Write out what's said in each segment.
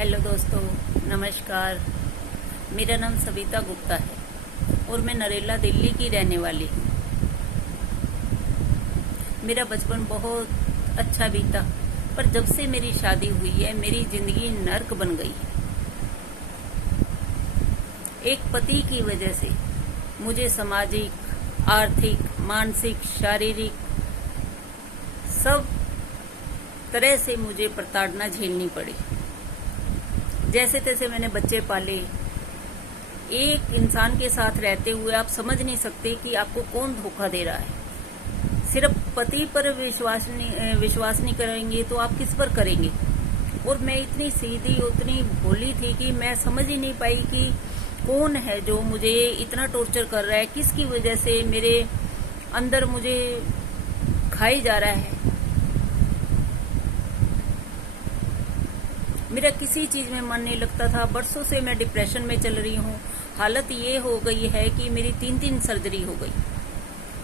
Hello दोस्तों, नमस्कार। मेरा नाम सविता गुप्ता है और मैं नरेला दिल्ली की रहने वाली हूँ। मेरा बचपन बहुत अच्छा बीता, पर जब से मेरी शादी हुई है मेरी जिंदगी नर्क बन गई है। एक पति की वजह से मुझे सामाजिक, आर्थिक, मानसिक, शारीरिक सब तरह से मुझे प्रताड़ना झेलनी पड़ी। जैसे तैसे मैंने बच्चे पाले। एक इंसान के साथ रहते हुए आप समझ नहीं सकते कि आपको कौन धोखा दे रहा है। सिर्फ पति पर विश्वास नहीं करेंगे तो आप किस पर करेंगे। और मैं इतनी सीधी, उतनी भोली थी कि मैं समझ ही नहीं पाई कि कौन है जो मुझे इतना टॉर्चर कर रहा है, किसकी वजह से मेरे अंदर मुझे खाई जा रहा है। मेरा किसी चीज में मन नहीं लगता था। बरसों से मैं डिप्रेशन में चल रही हूँ। हालत ये हो गई है कि मेरी 3 सर्जरी हो गई।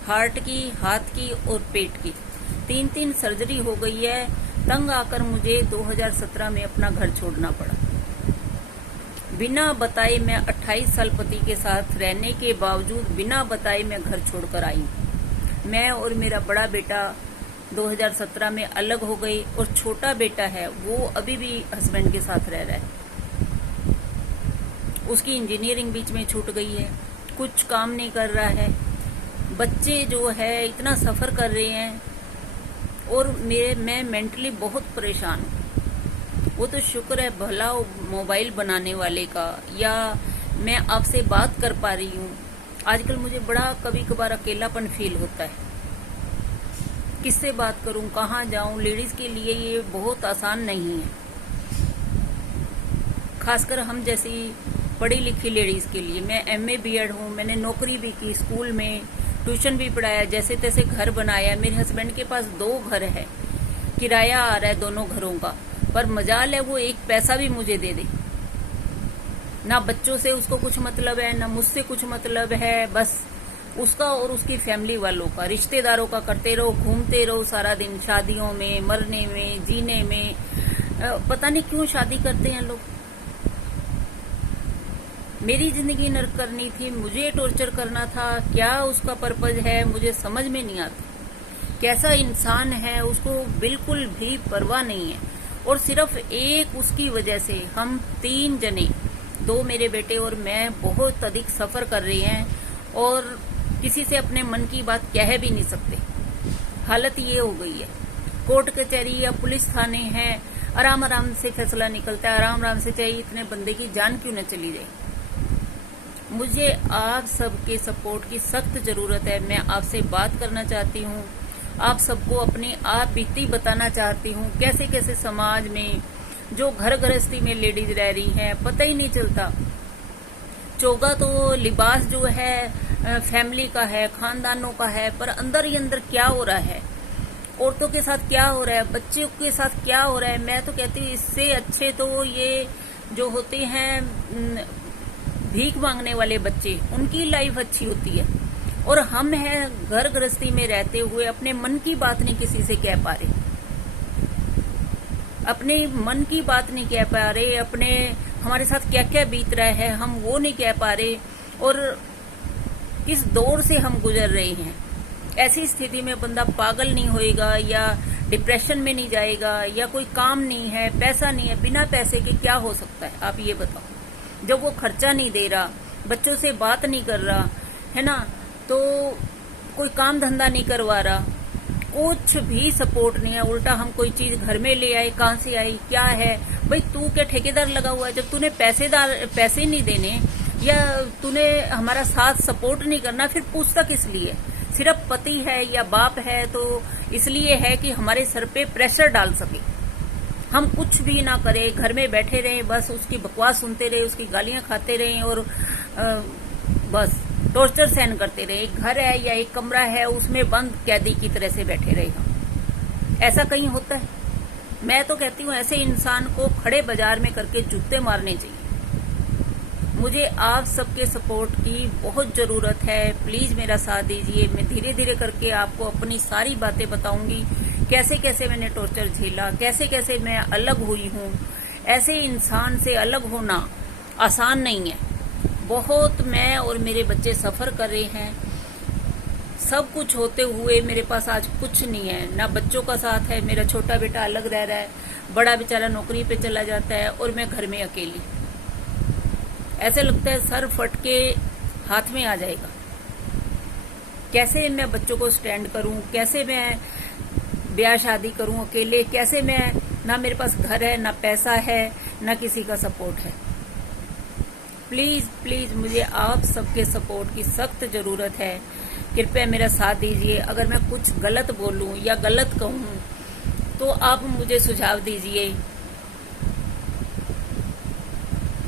हार्ट की, हाथ की और पेट की 3 सर्जरी हो गई है। तंग आकर मुझे 2017 में अपना घर छोड़ना पड़ा। बिना बताए मैं 28 साल पति के साथ रहने के बावजूद बिना बताए मैं घर छोड़कर आई। मैं और मेरा बड़ा बेटा 2017 में अलग हो गई और छोटा बेटा है वो अभी भी हस्बैंड के साथ रह रहा है। उसकी इंजीनियरिंग बीच में छूट गई है, कुछ काम नहीं कर रहा है। बच्चे जो है इतना सफर कर रहे हैं और मैं मेंटली बहुत परेशान हूँ। वो तो शुक्र है भला मोबाइल बनाने वाले का, या मैं आपसे बात कर पा रही हूँ। आजकल मुझे बड़ा कभी कभार अकेलापन फील होता है। किससे बात करूं, कहाँ जाऊं। लेडीज के लिए ये बहुत आसान नहीं है, खासकर हम जैसी पढ़ी लिखी लेडीज के लिए। मैं MA BEd हूँ, मैंने नौकरी भी की, स्कूल में ट्यूशन भी पढ़ाया, जैसे तैसे घर बनाया। मेरे हस्बैंड के पास 2 घर है, किराया आ रहा है दोनों घरों का, पर मजाल है वो 1 पैसा भी मुझे दे दे। ना बच्चों से उसको कुछ मतलब है, ना मुझसे कुछ मतलब है। बस उसका और उसकी फैमिली वालों का, रिश्तेदारों का करते रहो, घूमते रहो सारा दिन, शादियों में, मरने में, जीने में। पता नहीं क्यों शादी करते हैं लोग। मेरी जिंदगी नर्क करनी थी, मुझे टॉर्चर करना था। क्या उसका पर्पज है मुझे समझ में नहीं आता। कैसा इंसान है, उसको बिल्कुल भी परवाह नहीं है। और सिर्फ एक उसकी वजह से हम 3 जने, 2 मेरे बेटे और मैं, बहुत अधिक सफर कर रहे हैं और किसी से अपने मन की बात कह भी नहीं सकते। हालत ये हो गई है। कोर्ट कचहरी या पुलिस थाने हैं, आराम आराम से फैसला निकलता है, आराम आराम से, चाहे इतने बंदे की जान क्यों न चली जाए। मुझे आप सबके सपोर्ट की सख्त जरूरत है। मैं आपसे बात करना चाहती हूँ, आप सबको अपनी आप बीती बताना चाहती हूँ। कैसे कैसे समाज में जो घर गृहस्थी में लेडीज रह रही हैं, पता ही नहीं चलता। चोगा तो लिबास जो है फैमिली का है, खानदानों का है, पर अंदर ही अंदर क्या हो रहा है, औरतों के साथ क्या हो रहा है, बच्चों के साथ क्या हो रहा है। मैं तो कहती हूँ इससे अच्छे तो ये जो होते हैं भीख मांगने वाले बच्चे, उनकी लाइफ अच्छी होती है। और हम हैं घर गृहस्थी में रहते हुए अपने मन की बात नहीं किसी से कह पा रहे, अपने मन की बात नहीं कह पा रहे, अपने हमारे साथ क्या क्या बीत रहा है हम वो नहीं कह पा रहे। और इस दौर से हम गुजर रहे हैं। ऐसी स्थिति में बंदा पागल नहीं होएगा या डिप्रेशन में नहीं जाएगा, या कोई काम नहीं है, पैसा नहीं है। बिना पैसे के क्या हो सकता है आप ये बताओ। जब वो खर्चा नहीं दे रहा, बच्चों से बात नहीं कर रहा है ना, तो कोई काम धंधा नहीं करवा रहा, कुछ भी सपोर्ट नहीं है। उल्टा हम कोई चीज घर में ले आए, कहाँ से आई, क्या है। भाई तू क्या ठेकेदार लगा हुआ है? जब तूने पैसे नहीं देने या तूने हमारा साथ सपोर्ट नहीं करना, फिर पूछता किस लिए? सिर्फ पति है या बाप है तो इसलिए है कि हमारे सर पे प्रेशर डाल सके, हम कुछ भी ना करें, घर में बैठे रहें, बस उसकी बकवास सुनते रहे, उसकी गालियां खाते रहें और बस टॉर्चर सहन करते रहे। एक घर है या एक कमरा है, उसमें बंद कैदी की तरह से बैठे रहे हम। ऐसा कहीं होता है? मैं तो कहती हूँ ऐसे इंसान को खड़े बाजार में करके जूते मारने चाहिए। मुझे आप सबके सपोर्ट की बहुत जरूरत है। प्लीज मेरा साथ दीजिए। मैं धीरे धीरे करके आपको अपनी सारी बातें बताऊंगी, कैसे कैसे मैंने टॉर्चर झेला, कैसे कैसे मैं अलग हुई हूँ। ऐसे इंसान से अलग होना आसान नहीं है। बहुत मैं और मेरे बच्चे सफ़र कर रहे हैं। सब कुछ होते हुए मेरे पास आज कुछ नहीं है, ना बच्चों का साथ है। मेरा छोटा बेटा अलग रह रहा है, बड़ा बेचारा नौकरी पे चला जाता है और मैं घर में अकेली। ऐसे लगता है सर फट के हाथ में आ जाएगा। कैसे मैं बच्चों को स्टैंड करूं, कैसे मैं ब्याह शादी करूं अकेले, कैसे मैं, ना मेरे पास घर है, ना पैसा है, ना किसी का सपोर्ट है। प्लीज प्लीज मुझे आप सबके सपोर्ट की सख्त जरूरत है। कृपया मेरा साथ दीजिए। अगर मैं कुछ गलत बोलूं या गलत कहूं तो आप मुझे सुझाव दीजिए।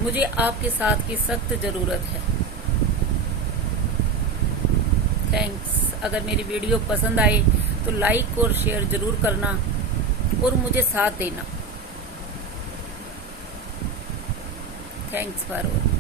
मुझे आपके साथ की सख्त जरूरत है। थैंक्स। अगर मेरी वीडियो पसंद आए तो लाइक और शेयर जरूर करना और मुझे साथ देना। Thanks for all.